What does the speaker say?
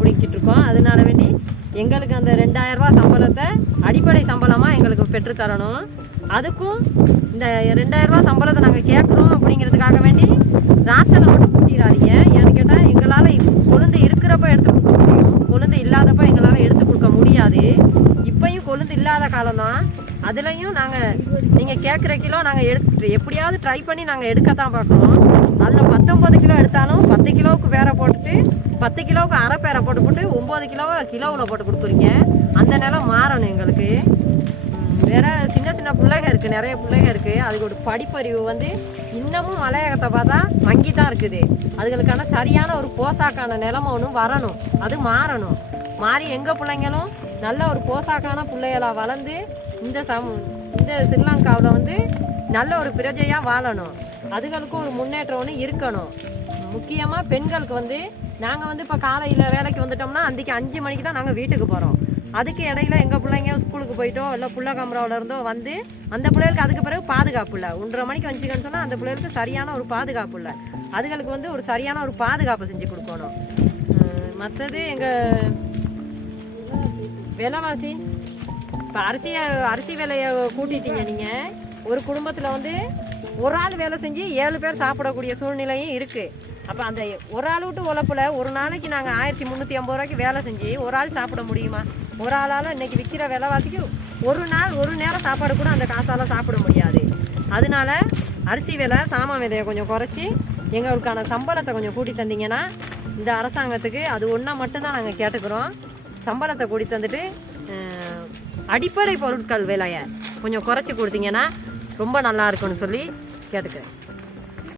பிடிக்கிட்டு இருக்கோம் அதனால வேண்டி எங்களுக்கு அந்த ரெண்டாயிரம் சம்பளத்தை அடிப்படை சம்பளமாக எங்களுக்கு பெற்றுத்தரணும் அதுக்கும் இந்த ரெண்டாயிரம் சம்பளத்தை நாங்கள் கேட்குறோம் அப்படிங்கிறதுக்காக வேண்டி ராத்தனை மட்டும் கூட்டிடாதீங்க. ஏன்னு கேட்டால் எங்களால் கொழுந்து இருக்கிறப்ப எடுத்து கொடுக்க முடியும். கொழுந்து இல்லாதப்ப எங்களால் எடுத்து கொடுக்க முடியாது. இப்பையும் கொழுந்து இல்லாத காலம்தான் அதுலேயும் நாங்கள் நீங்கள் கேட்குற கிலோ நாங்கள் எடுத்து எப்படியாவது ட்ரை பண்ணி நாங்கள் எடுக்கத்தான் பார்க்குறோம். அதில் பத்தொம்பது கிலோ எடுத்தாலும் பத்து கிலோவுக்கு வேற போட்டுட்டு பத்து கிலோவுக்கு அரை பேரை போட்டு போட்டு ஒம்பது கிலோவை கிலோவில் போட்டு கொடுக்குறீங்க அந்த நிலம் மாறணும் எங்களுக்கு. வேற சின்ன சின்ன பிள்ளைங்க இருக்குது நிறைய பிள்ளைங்க இருக்குது அதுக்கு ஒரு படிப்பறிவு வந்து இன்னமும் மலையகத்தை பார்த்தா வங்கி தான் இருக்குது. அதுகளுக்கான சரியான ஒரு போசாக்கான நிலம ஒன்று வரணும். அது மாறணும். மாறி எங்கள் பிள்ளைங்களும் நல்ல ஒரு போசாக்கான பிள்ளைகளாக வளர்ந்து இந்த சம இந்த ஸ்ரீலங்காவில் வந்து நல்ல ஒரு பிரஜையாக வாழணும். அதுகளுக்கும் ஒரு முன்னேற்றம் ஒன்று இருக்கணும். முக்கியமாக பெண்களுக்கு வந்து நாங்கள் வந்து இப்போ காலையில் வேலைக்கு வந்துட்டோம்னா அன்றைக்கி அஞ்சு மணிக்கு தான் நாங்கள் வீட்டுக்கு போகிறோம் அதுக்கு இடையில எங்கள் பிள்ளைங்க ஸ்கூலுக்கு போயிட்டோ இல்லை புள்ள கமராவில் இருந்தோ வந்து அந்த பிள்ளைகளுக்கு அதுக்கு பிறகு பாதுகாப்பு இல்லை. ஒன்றரை மணிக்கு வந்துச்சுக்கன்னு சொன்னால் அந்த பிள்ளைகளுக்கு சரியான ஒரு பாதுகாப்பு இல்லை. அதுகளுக்கு வந்து ஒரு சரியான ஒரு பாதுகாப்பு செஞ்சு கொடுக்கணும். மற்றது எங்கள் விலைவாசி? இப்போ அரிசியை அரிசி விலையை கூட்டிட்டீங்க நீங்கள் ஒரு குடும்பத்தில் வந்து ஒரு ஆள் வேலை செஞ்சு ஏழு பேர் சாப்பிடக்கூடிய சூழ்நிலையும் இருக்குது அப்போ அந்த ஒரு ஆள் விட்டு உழப்பில் ஒரு நாளைக்கு நாங்கள் ஆயிரத்தி முந்நூற்றி ஐம்பது ரூபாய்க்கு வேலை செஞ்சு ஒரு ஆள் சாப்பிட முடியுமா? ஒரு ஆளால் இன்றைக்கி விற்கிற விலைவாசிக்கு ஒரு நாள் ஒரு நேரம் சாப்பாடு கூட அந்த காசால் சாப்பிட முடியாது. அதனால அரிசி விலை சாமான் விதையை கொஞ்சம் குறைச்சி எங்களுக்கான சம்பளத்தை கொஞ்சம் கூட்டி தந்தீங்கன்னா இந்த அரசாங்கத்துக்கு அது ஒன்றா மட்டும்தான் நாங்கள் கேட்டுக்கிறோம். சம்பளத்தை கூட்டி தந்துட்டு அடிப்படை பொருட்கள் விலையை கொஞ்சம் குறைச்சி கொடுத்தீங்கன்னா ரொம்ப நல்லா இருக்கும்னு சொல்லி கேட்டுக்கிறேன்.